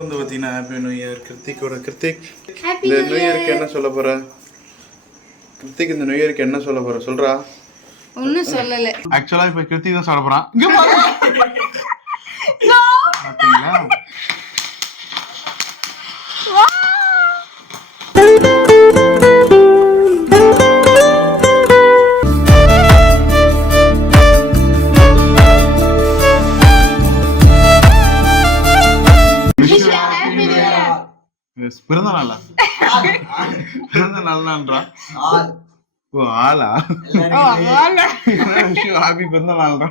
வந்து பார்த்தீங்கன்னா happy new year Hrithik இந்த நியூ இயருக்கு என்ன சொல்ல போற? கிருத்திக் இந்த நியூ இயருக்கு என்ன சொல்ல போற சொல்றா? ஒன்னும் சொல்லல. ஆக்சுவலா இப்ப கிருத்திக் தான் சொல்ல போறான். இங்க பாருங்க. பாத்தீங்களா? பிறந்த நாளா? பிறந்த நாள்ன்றா? ஓ ஆளா? ஹாப்பி பிறந்த நாள்ன்றா.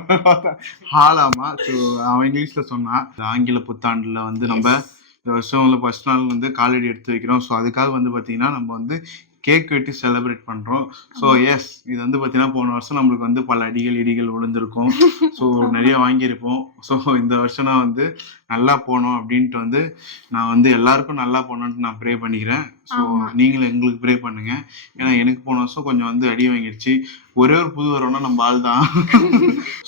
ஆளாமா. ஸோ அவன் இங்கிலீஷ்ல சொன்னான். ஆங்கில புத்தாண்டுல வந்து நம்ம இந்த வருஷம் ஃபர்ஸ்ட் நாள் வந்து காலடி எடுத்து வைக்கிறோம். ஸோ அதுக்காக வந்து பார்த்தீங்கன்னா நம்ம வந்து கேக் வெட்டி செலிப்ரேட் பண்ணுறோம். ஸோ எஸ் இது வந்து பார்த்தீங்கன்னா போன வருஷம் நம்மளுக்கு வந்து பல இடிகள் விழுந்திருக்கும். ஸோ நிறைய வாங்கியிருப்போம். ஸோ இந்த வருஷம் நான் வந்து நல்லா போகணும் அப்படின்ட்டு வந்து நான் வந்து எல்லாருக்கும் நல்லா போகணுன்ட்டு நான் ப்ரே பண்ணிக்கிறேன். ஸோ நீங்களும் எங்களுக்கு ப்ரே பண்ணுங்க. ஏன்னா எனக்கு போன வருஷம் கொஞ்சம் வந்து அடி வாங்கிடுச்சு. ஒரே ஒரு புது வரம்னா நம்ம ஆள் தான்.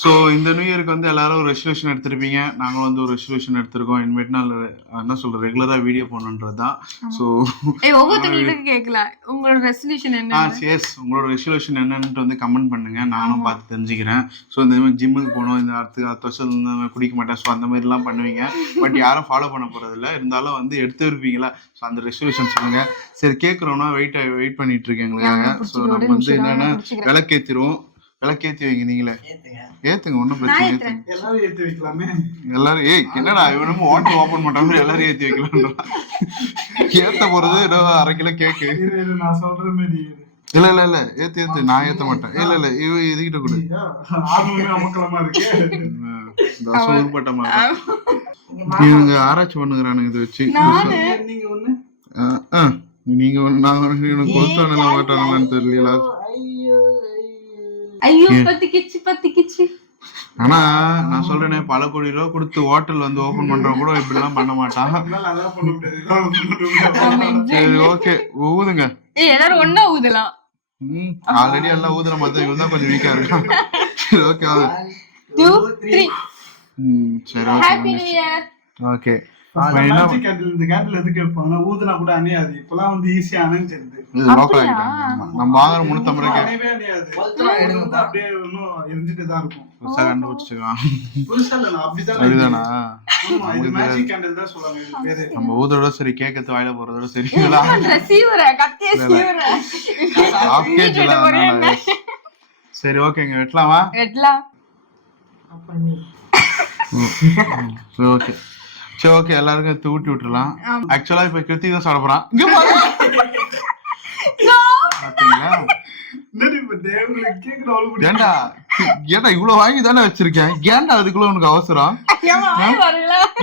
ஸோ இந்த நியூ இயருக்கு வந்து எல்லாரும் ஒரு ரெசல்யூஷன் எடுத்திருப்பீங்க. நாங்களும் வந்து ஒரு ரெசல்யூஷன் எடுத்திருக்கோம். இனிமேட்டு நான் என்ன சொல்றேன் ரெகுலரா வீடியோ போகணுன்றது தான். ஸோ ஒவ்வொருத்தங்களுக்கு கேட்கல உங்களோட ரெசல்யூஷன் என்ன? எஸ் உங்களோட ரெசல்யூஷன் என்னன்னு வந்து கமெண்ட் பண்ணுங்க. நானும் பார்த்து தெரிஞ்சுக்கிறேன். ஸோ இந்த மாதிரி ஜிம்முக்கு போகணும், இந்த அடுத்த வருஷம் குடிக்க மாட்டேன். ஸோ அந்த மாதிரிலாம் பண்ணுவீங்க. பட் யாரும் ஃபாலோ பண்ண போறது இல்லை. இருந்தாலும் வந்து எடுத்து இருப்பீங்களா? ஸோ அந்த ரெசல்யூஷன் சொல்லுங்க. சரி கேட்குறோம்னா வெயிட் பண்ணிட்டு இருக்கேன் எங்களுக்காக. ஸோ நம்ம வந்து என்னன்னா விளக்கேற்றிடுவோம். விளக்கேற்றி வைங்க. நீங்களே ஏத்துங்க, ஒன்றும் பிரச்சனை. ஏத்துங்க எல்லாரும் ஏற்றி வைக்கலாமே. எல்லாரும் என்னடா இவனும் வாட்டர் ஓப்பன் பண்றாங்க எல்லாரும் ஏற்றி வைக்கலாம்ன்றா. ஏத்த போறது ஏதோ 1/2 கிலோ கேக்கு. நான் சொல்ற மாதிரி இல்ல ஏத்து நான் ஏத்த மாட்டேன். இல்ல இவ இதுகிட்ட கொடு. அமக்கலமா இருக்கு. தோசை உருப்பட்ட மாதிரி இவங்க ஆராய்ச்சி பண்ணுகிறானுங்க இதை வச்சு. நீங்க ஒண்ணு நான் எனக்கு கொடுத்தானலாம் மாட்டானலான்னு தெரியல. ஐயோ பத்திக்கிச்சு. ஆனா நான் சொல்றேனே பல கோடி ரூபா கொடுத்து ஹோட்டல் வந்து ஓபன் பண்றவங்க கூட இப்படி எல்லாம் பண்ண மாட்டான். சரி ஓகே ஊதுங்க. எல்லாரும் ஒண்ணா ஊதலாம். ஆல்ரெடி எல்லாம் ஊதுற மாதிரி இவன் தான் கொஞ்சம் வீக்கா இருக்கான். சரி ஓகே 2 3 சரி happy new year. Okay magic candle இந்த கேண்டில் எதுக்கு வைப்பாங்க? ஊதுனா கூட அணையாது. இப்பலாம் வந்து ஈஸியா அணைஞ்சிருது. லோக்கல் ஆயிட்டாங்க. நம்ம வாங்குற 350 ரூபாய்க்கு அணையவே அணையாது. எடுத்து அப்படியே இன்னும் எரிஞ்சிட்டே தான் இருக்கும். புதுசா கண்டுபிடிச்சிருக்கான். புதுசா இல்ல அப்படிதான். அப்படிதானா? ஆமா இது மேஜிக் கேண்டில் தான் சொல்றாங்க இது பேரு. நம்ம ஊதுறதோட சரி கேக்கத்து வாயில போறதோட சரி. ரிசீவர் கத்திய ரிசீவர். சரி ஓகேங்க வெட்டலாமா? வெட்டலாம். சரி ஓகே சரி ஓகே எல்லாருக்கும் தூட்டி விட்டுறலாம். ஆக்சுவலா இப்ப கிருத்திக் தான் சாப்பிட போறான். இங்க பாருங்க. பாத்தீங்களா? ஏண்டா இவ்வளவு வாங்கி தானே வச்சிருக்கேன். ஏண்டா அதுக்குள்ள உனக்கு அவசரம்?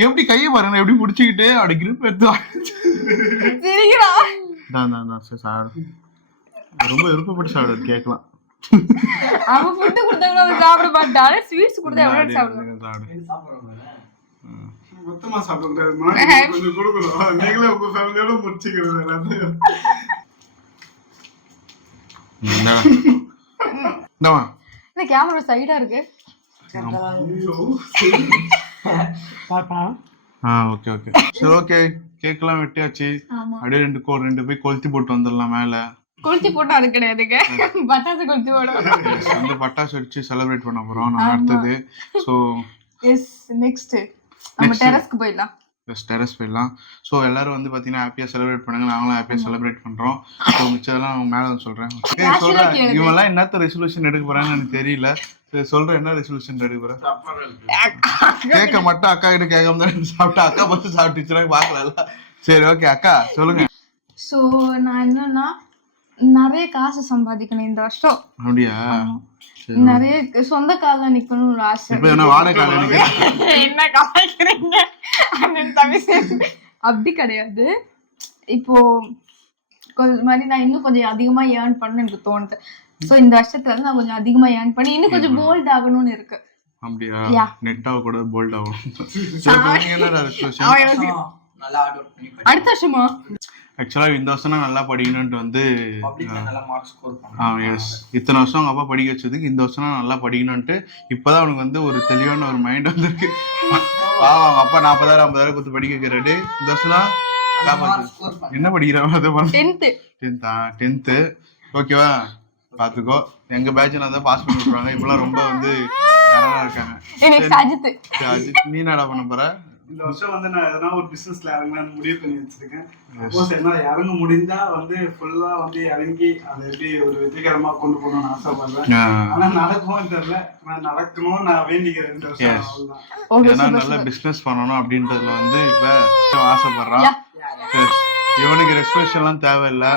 எப்படி கையை பாருங்க எப்படி புடிச்சுக்கிட்டு அப்படி கிரிப் எடுத்து ரொம்ப விருப்பப்பட்டு சாப்பிடுறது கேட்கலாம். அவன் ஃபுட் கொடுத்தாங்க சாப்பிட மாட்டாரு. ஸ்வீட்ஸ் கொடுத்தா எவ்வளவு சாப்பிடுவாங்க? மொத்தமா சாப்பிட கொஞ்சம் கொடுக்கணும். நீங்களே உங்க ஃபேமிலியோட முடிச்சுக்கிறது எல்லாத்தையும். இந்த கேமரா சைடா இருக்கு. ஓகே ஓகே சரி ஓகே கேக்லாம் வெட்டியாச்சு. அப்படியே ரெண்டு போய் கொளுத்தி போட்டு வந்துடலாம். மேல கொளுத்தி போட்டா அது கிடையாதுங்க. பட்டாசு கொளுத்தி போடுவோம். அந்த பட்டாசு வச்சு செலிப்ரேட் பண்ண போறோம் நம்ம அடுத்தது. ஸோ எஸ் நெக்ஸ்ட் நம்ம டெரஸ்க்கு போயிடலாம். டெரஸ் போயிடலாம். ஸோ எல்லாரும் வந்து பார்த்தீங்கன்னா ஹாப்பியாக செலிப்ரேட் பண்ணுங்க. நாங்களும் ஹாப்பியாக செலிப்ரேட் பண்ணுறோம். ஸோ மிச்சதெல்லாம் அவங்க மேலே வந்து சொல்கிறேன். சொல்கிறேன் இவெல்லாம் என்னத்த ரெசல்யூஷன் எடுக்க போகிறாங்கன்னு எனக்கு தெரியல. சரி சொல்கிறேன் என்ன ரெசல்யூஷன் எடுக்க போகிறேன். கேட்க மட்டும் அக்கா கிட்ட கேட்காம தான் சாப்பிட்டா அக்கா பார்த்து சாப்பிட்டுச்சுன்னா பார்க்கல. சரி ஓகே அக்கா சொல்லுங்க. ஸோ நான் என்னன்னா நிறைய காசு சம்பாதிக்கணும் இந்த வருஷம். அப்படியா? நிறைய சொந்த கால நிக்கணும்னு ஒரு ஆசை. என்ன கலாய்க்கிறீங்க அப்படி கிடையாது. இப்போ கொஞ்சம் மாதிரி நான் இன்னும் கொஞ்சம் அதிகமா ஏர்ன் பண்ண எனக்கு தோணுது. சோ இந்த வருஷத்துல நான் கொஞ்சம் அதிகமா ஏர்ன் பண்ணி இன்னும் கொஞ்சம் போல்ட் ஆகணும்னு இருக்கு. அப்படியா? நெட்டாவ கூட போல்ட் ஆகும். அடுத்த வருஷமா? ஆக்சுவலா இந்த வருஷம் நல்லா படிக்கணும்ட்டு வந்து இத்தனை வருஷம் அவங்க அப்பா படிக்க வச்சதுக்கு இந்த வருஷம் நல்லா படிக்கணும்ட்டு இப்பதான் அவனுக்கு வந்து ஒரு தெளிவான ஒரு மைண்ட் வந்திருக்கு. பாவம் அப்பா 40,000 50,000 கொடுத்து படிக்க வைக்கிறாரு. இந்த வருஷம் காப்பாத்து. என்ன படிக்கிறான்? அதை 10th. ஓகேவா, பாத்துக்கோ. எங்க பேட்ச் நான் தான் பாஸ் பண்ணி விட்டுருவாங்க. இப்பெல்லாம் ரொம்ப வந்து கரரா இருக்காங்க. அஜித், நீ என்னடா பண்ண போற? இந்த வருஷம் வந்து நான் எதனா ஒரு பிசினஸ்ல இறங்கலாம்னு முடிவு பண்ணி வச்சிருக்கேன். சப்போஸ் என்ன இறங்க முடிஞ்சா வந்து ஃபுல்லா வந்து இறங்கி அதை எப்படி ஒரு வெற்றிகரமா கொண்டு போகணும்னு ஆசைப்படுறேன். ஆனா நடக்குமோ தெரியல. நான் நடக்கணும் நான் வேண்டிக்கிறேன் இந்த வருஷம். அவ்வளவுதான். ஏன்னா நல்ல பிசினஸ் பண்ணணும் அப்படின்றதுல வந்து இப்ப ஆசைப்படுறான். இவனுக்கு ரெஸ்பிரேஷன் எல்லாம் தேவையில்லை.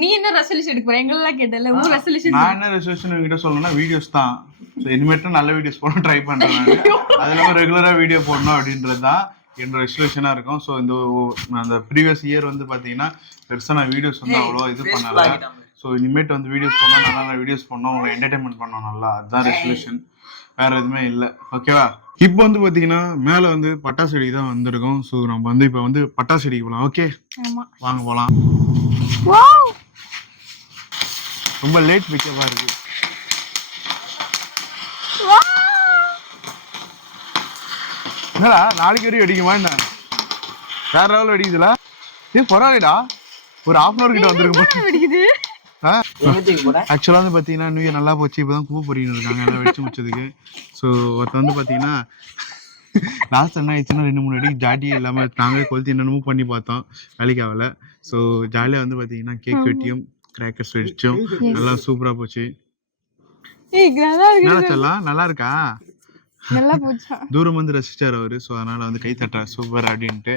நீ என்ன ரெசல்யூஷன் எடுக்க போற? எங்களெல்லாம் கேட்டல உன் ரெசல்யூஷன். நான் என்ன ரெசல்யூஷன் உங்ககிட்ட சொல்லணும்னா வீடியோஸ் தான். இனிமேட்டும் நல்ல வீடியோஸ் போட ட்ரை பண்றேன். அது இல்லாம ரெகுலரா வீடியோ போடணும் அப்படின்றது தான் என்னோட ரெசல்யூஷனா இருக்கும். ஸோ இந்த அந்த ப்ரீவியஸ் இயர் வந்து பாத்தீங்கன்னா பெருசா நான் வீடியோஸ் வந்து அவ்வளோ இது பண்ணல. ஸோ இனிமேட்டு வந்து வீடியோஸ் பண்ணோம், நல்லா வீடியோஸ் பண்ணோம், உங்களை என்டர்டைன்மெண்ட் பண்ணோம் நல்லா. அதுதான் ரெசல்யூஷன், வேற எதுவுமே இல்லை. ஓகேவா? இப்போ வந்து பாத்தீங்கன்னா மேல வந்து பட்டாசு வெடி தான் வந்திருக்கும். ஸோ நம்ம வந்து இப்போ வந்து பட்டாசு வெடிக்க போகலாம். ஓகே, வாங்க போகலாம். ரொம்ப லேட் பிக்கவா இருக்கு. என்னடா நாளைக்கு வரையும் வெடிக்குமா என்ன? வேற லெவல் வெடிக்குதுல. பரவாயில்லடா, ஒரு 1/2 hour கிட்ட வந்துருக்கு. ஆக்சுவலா வந்து பாத்தீங்கன்னா நியூ இயர் நல்லா போச்சு. இப்பதான் கூ பொறின்னு இருக்காங்க எல்லாம் வெடிச்சு முடிச்சதுக்கு. ஸோ ஒருத்த வந்து பாத்தீங்கன்னா லாஸ்ட் என்ன ஆயிடுச்சுன்னா 2-3 அடி ஜாட்டி இல்லாம நாங்களே கொளுத்தி என்னென்னமோ பண்ணி பார்த்தோம், வேலைக்கு ஆகல. ஸோ ஜாலியா வந்து பாத்தீங்கன்னா கேக் வெட்டியும் கிராக்கர்ஸ் வெடிச்சோம், நல்லா சூப்பரா போச்சு. நல்லா இருக்கா? நல்லா போச்சு. தூரம் வந்து ரசிச்சார் அவரு. ஸோ அதனால வந்து கை தட்டுறாரு சூப்பர் அப்படின்ட்டு.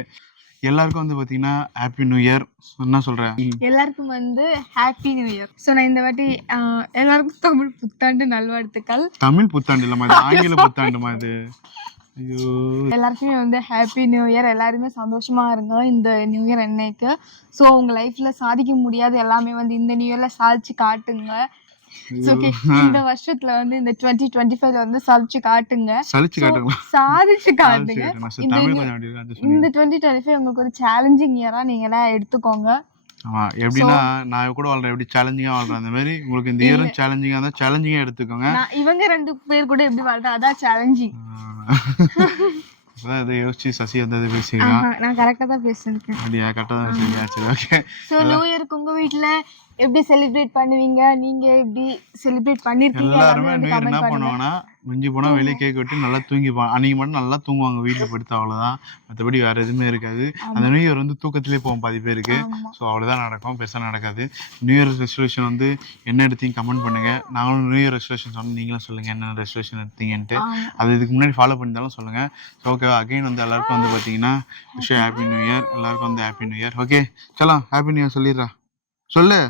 எல்லாருக்கும் வந்து பாத்தீங்கன்னா ஹாப்பி நியூ இயர். என்ன சொல்றேன், எல்லாருக்கும் வந்து ஹாப்பி நியூ இயர். ஸோ நான் இந்த வாட்டி எல்லாருக்கும் தமிழ் புத்தாண்டு நல்வாழ்த்துக்கள். தமிழ் புத்தாண்டு இல்லமா, இது ஆங்கில புத்தாண்டுமா இது? ஐயோ, எல்லாருக்குமே வந்து ஹாப்பி நியூ இயர். எல்லாருமே சந்தோஷமா இருங்க இந்த நியூ இயர் அன்னைக்கு. ஸோ உங்க லைஃப்ல சாதிக்க முடியாது எல்லாமே வந்து இந்த நியூ இயர்ல சாதிச்சு காட்டுங்க. ஓகே, இந்த வருஷத்துல வந்து இந்த 2025ல வந்து சாதிச்சு காட்டுங்க. சாதிச்சு காட்டுங்க. இந்த 2025 உங்களுக்கு ஒரு சேலஞ்சிங் இயரா நீங்க எல்லாம் எடுத்துக்கோங்க. ஆமா, எப்படின்னா நான் கூட வாழ்றேன், எப்படி சேலஞ்சிங்கா வாழ்றேன் அந்த மாதிரி உங்களுக்கு இந்த இயரும் சேலஞ்சிங்கா இருந்தா சேலஞ்சிங்கா எடுத்துக்கோங்க. இவங்க 2 பேர் கூட எப்படி வாழ்றா அதான் சேலஞ்சிங். அதான் இதை யோசிச்சு சசி வந்து பேசிக்கலாம். நான் கரெக்டா தான் பேசிருக்கேன். அப்படியா? கரெக்டா தான் பேசுறீங்க. சரி, ஓகே. சோ நியூ இயருக்கு உங்க வீட்ல எப்படி செலிப்ரேட் பண்ணுவீங்க? நீங்க எப்படி செலிப்ரேட் பண்ணிருக்கீங்க? எல்லாருமே நியூ இயர் என்ன பண்ணுவாங்கன்னா மிஞ்சி போனா வெளியே கேக் வெட்டி நல்லா தூங்கிப்பாங்க. அன்னைக்கு மட்டும் நல்லா தூங்குவாங்க வீட்டுல படுத்து, அவ்வளவுதான். மற்றபடி வேற எதுவுமே இருக்காது. அந்த நியூ இயர் வந்து தூக்கத்திலே போவோம் பாதி பேருக்கு. ஸோ அவ்வளவுதான் நடக்கும், பெருசா நடக்காது. நியூ இயர் ரெசல்யூஷன் வந்து என்ன எடுத்தீங்க கமெண்ட் பண்ணுங்க. நாங்களும் நியூ இயர் ரெசல்யூஷன் சொன்னோம், நீங்களும் சொல்லுங்க என்ன ரெசல்யூஷன் எடுத்தீங்கன்ட்டு. அது இதுக்கு முன்னாடி ஃபாலோ பண்ணியிருந்தாலும் சொல்லுங்க. ஸோ ஓகே, அகைன் வந்து எல்லாருக்கும் வந்து பாத்தீங்கன்னா விஷ் ஹாப்பி நியூ இயர். எல்லாருக்கும் வந்து happy new year. Okay, Salam happy new year சொல்லிடுறா. சொல்லு.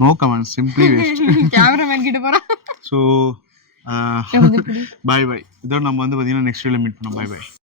No comment, simply waste. Cameraman கிட்ட போறா. So bye bye. இதோட நம்ம வந்து பாத்தீங்கன்னா நெக்ஸ்ட் வீடியோல மீட் பண்ணோம். Bye by.